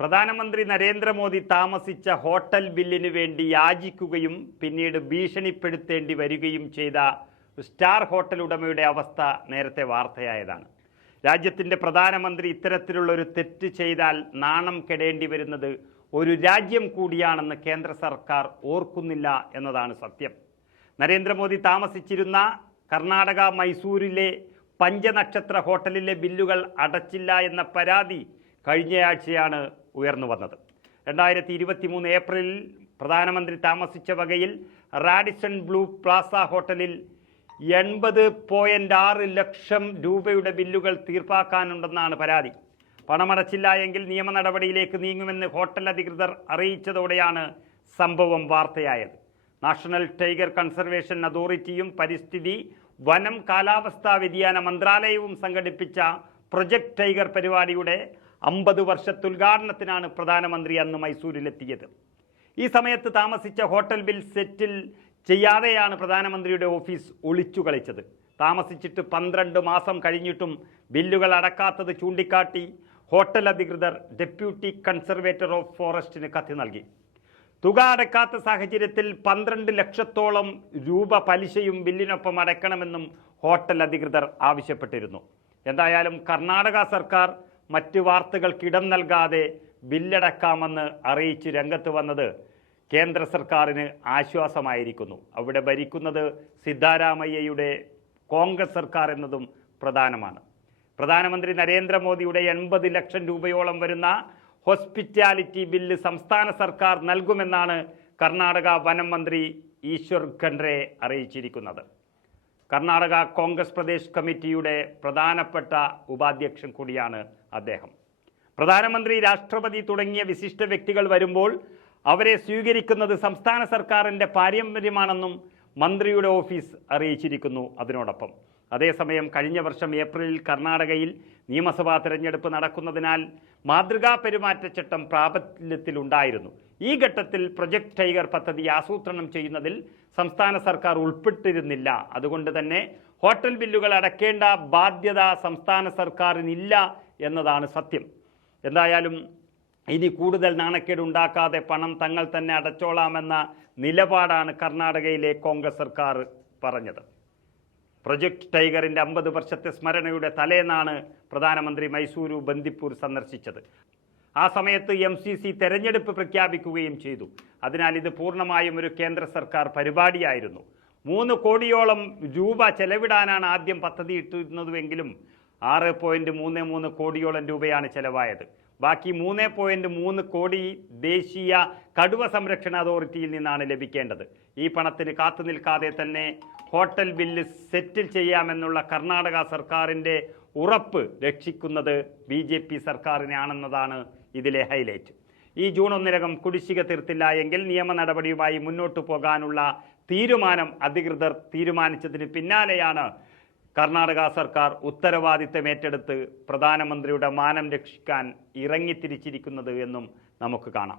പ്രധാനമന്ത്രി നരേന്ദ്രമോദി താമസിച്ച ഹോട്ടൽ ബില്ലിന് വേണ്ടി യാചിക്കുകയും പിന്നീട് ഭീഷണിപ്പെടുത്തേണ്ടി വരികയും ചെയ്ത സ്റ്റാർ ഹോട്ടൽ ഉടമയുടെ അവസ്ഥ നേരത്തെ വാർത്തയായതാണ്. രാജ്യത്തിൻ്റെ പ്രധാനമന്ത്രി ഇത്തരത്തിലുള്ള ഒരു തെറ്റ് ചെയ്താൽ നാണം കെടേണ്ടി വരുന്നത് ഒരു രാജ്യം കൂടിയാണെന്ന് കേന്ദ്ര സർക്കാർ ഓർക്കുന്നില്ല എന്നതാണ് സത്യം. നരേന്ദ്രമോദി താമസിച്ചിരുന്ന കർണാടക മൈസൂരിലെ പഞ്ചനക്ഷത്ര ഹോട്ടലിലെ ബില്ലുകൾ അടച്ചില്ല എന്ന പരാതി കഴിഞ്ഞയാഴ്ചയാണ് ഉയർന്നു വന്നത്. 2023 ഏപ്രിലിൽ പ്രധാനമന്ത്രി താമസിച്ച വകയിൽ റാഡിസൺ ബ്ലൂ പ്ലാസ ഹോട്ടലിൽ 80.6 ലക്ഷം രൂപയുടെ ബില്ലുകൾ തീർപ്പാക്കാനുണ്ടെന്നാണ് പരാതി. പണമടച്ചില്ല എങ്കിൽ നിയമ നടപടിയിലേക്ക് നീങ്ങുമെന്ന് ഹോട്ടൽ അധികൃതർ അറിയിച്ചതോടെയാണ് സംഭവം വാർത്തയായത്. നാഷണൽ ടൈഗർ കൺസർവേഷൻ അതോറിറ്റിയും പരിസ്ഥിതി, വനം, കാലാവസ്ഥാ വ്യതിയാന മന്ത്രാലയവും സംഘടിപ്പിച്ച പ്രൊജക്ട് ടൈഗർ പരിപാടിയുടെ 50 വർഷത്തെ ഉദ്ഘാടനത്തിനാണ് പ്രധാനമന്ത്രി അന്ന് മൈസൂരിലെത്തിയത്. ഈ സമയത്ത് താമസിച്ച ഹോട്ടൽ ബിൽ സെറ്റിൽ ചെയ്യാതെയാണ് പ്രധാനമന്ത്രിയുടെ ഓഫീസ് ഒളിച്ചു കളിച്ചത്. താമസിച്ചിട്ട് 12 മാസം കഴിഞ്ഞിട്ടും ബില്ലുകൾ അടക്കാത്തത് ചൂണ്ടിക്കാട്ടി ഹോട്ടൽ അധികൃതർ ഡെപ്യൂട്ടി കൺസർവേറ്റർ ഓഫ് ഫോറസ്റ്റിന് കത്ത് നൽകി. തുക അടക്കാത്ത സാഹചര്യത്തിൽ 12 ലക്ഷത്തോളം രൂപ പലിശയും ബില്ലിനൊപ്പം അടയ്ക്കണമെന്നും ഹോട്ടൽ അധികൃതർ ആവശ്യപ്പെട്ടിരുന്നു. എന്തായാലും കർണാടക സർക്കാർ മറ്റ് വാർത്തകൾക്കിടം നൽകാതെ ബില്ലടക്കാമെന്ന് അറിയിച്ച് രംഗത്ത് വന്നത് കേന്ദ്ര സർക്കാരിന് ആശ്വാസമായിരിക്കുന്നു. അവിടെ ഭരിക്കുന്നത് സിദ്ധാരാമയ്യയുടെ കോൺഗ്രസ് സർക്കാർ എന്നതും പ്രധാനമാണ്. പ്രധാനമന്ത്രി നരേന്ദ്രമോദിയുടെ 80 ലക്ഷം രൂപയോളം വരുന്ന ഹോസ്പിറ്റാലിറ്റി ബില്ല് സംസ്ഥാന സർക്കാർ നൽകുമെന്നാണ് കർണാടക വനം മന്ത്രി ഈശ്വർ ഖണ്ഡ്രെ അറിയിച്ചിരിക്കുന്നത്. കർണാടക കോൺഗ്രസ് പ്രദേശ് കമ്മിറ്റിയുടെ പ്രധാനപ്പെട്ട ഉപാധ്യക്ഷൻ കൂടിയാണ് അദ്ദേഹം. പ്രധാനമന്ത്രി, രാഷ്ട്രപതി തുടങ്ങിയ വിശിഷ്ട വ്യക്തികൾ വരുമ്പോൾ അവരെ സ്വീകരിക്കുന്നത് സംസ്ഥാന സർക്കാരിൻ്റെ പാരമ്പര്യമാണെന്നും മന്ത്രിയുടെ ഓഫീസ് അറിയിച്ചിരിക്കുന്നു. അതിനോടൊപ്പം അതേസമയം കഴിഞ്ഞ വർഷം ഏപ്രിലിൽ കർണാടകയിൽ നിയമസഭാ തെരഞ്ഞെടുപ്പ് നടക്കുന്നതിനാൽ മാതൃകാ പെരുമാറ്റച്ചട്ടം പ്രാബല്യത്തിലുണ്ടായിരുന്നു. ഈ ഘട്ടത്തിൽ പ്രൊജക്ട് ടൈഗർ പദ്ധതി ആസൂത്രണം ചെയ്യുന്നതിൽ സംസ്ഥാന സർക്കാർ ഉൾപ്പെട്ടിരുന്നില്ല. അതുകൊണ്ട് തന്നെ ഹോട്ടൽ ബില്ലുകൾ അടയ്ക്കേണ്ട ബാധ്യത സംസ്ഥാന സർക്കാരിനില്ല എന്നതാണ് സത്യം. എന്തായാലും ഇനി കൂടുതൽ നാണക്കേട് ഉണ്ടാക്കാതെ പണം തങ്ങൾ തന്നെ അടച്ചോളാമെന്ന നിലപാടാണ് കർണാടകയിലെ കോൺഗ്രസ് സർക്കാർ പറഞ്ഞത്. പ്രൊജക്ട് ടൈഗറിൻ്റെ 50 വർഷത്തെ സ്മരണയുടെ തലേന്നാണ് പ്രധാനമന്ത്രി മൈസൂരു ബന്ദിപ്പൂർ സന്ദർശിച്ചത്. ആ സമയത്ത് MCC തെരഞ്ഞെടുപ്പ് പ്രഖ്യാപിക്കുകയും ചെയ്തു. അതിനാൽ ഇത് പൂർണ്ണമായും ഒരു കേന്ദ്ര സർക്കാർ പരിപാടിയായിരുന്നു. 3 കോടിയോളം രൂപ ചെലവിടാനാണ് ആദ്യം പദ്ധതി ഇട്ടിരുന്നതെങ്കിലും 6.33 കോടിയോളം രൂപയാണ് ചെലവായത്. ബാക്കി 3.3 കോടി ദേശീയ കടുവ സംരക്ഷണ അതോറിറ്റിയിൽ നിന്നാണ് ലഭിക്കേണ്ടത്. ഈ പണത്തിന് കാത്തു നിൽക്കാതെ തന്നെ ഹോട്ടൽ ബില്ല് സെറ്റിൽ ചെയ്യാമെന്നുള്ള കർണാടക സർക്കാരിൻ്റെ ഉറപ്പ് രക്ഷിക്കുന്നത് BJP സർക്കാരിനാണെന്നതാണ് ഇതിലെ ഹൈലൈറ്റ്. ഈ ജൂൺ 1 കുടിശ്ശിക തീർത്തില്ല എങ്കിൽ നിയമ നടപടിയുമായി മുന്നോട്ടു പോകാനുള്ള തീരുമാനം അധികൃതർ തീരുമാനിച്ചതിന് പിന്നാലെയാണ് കർണാടക സർക്കാർ ഉത്തരവാദിത്തം ഏറ്റെടുത്ത് പ്രധാനമന്ത്രിയുടെ മാനം രക്ഷിക്കാൻ ഇറങ്ങിത്തിരിച്ചിരിക്കുന്നത് എന്നും നമുക്ക് കാണാം.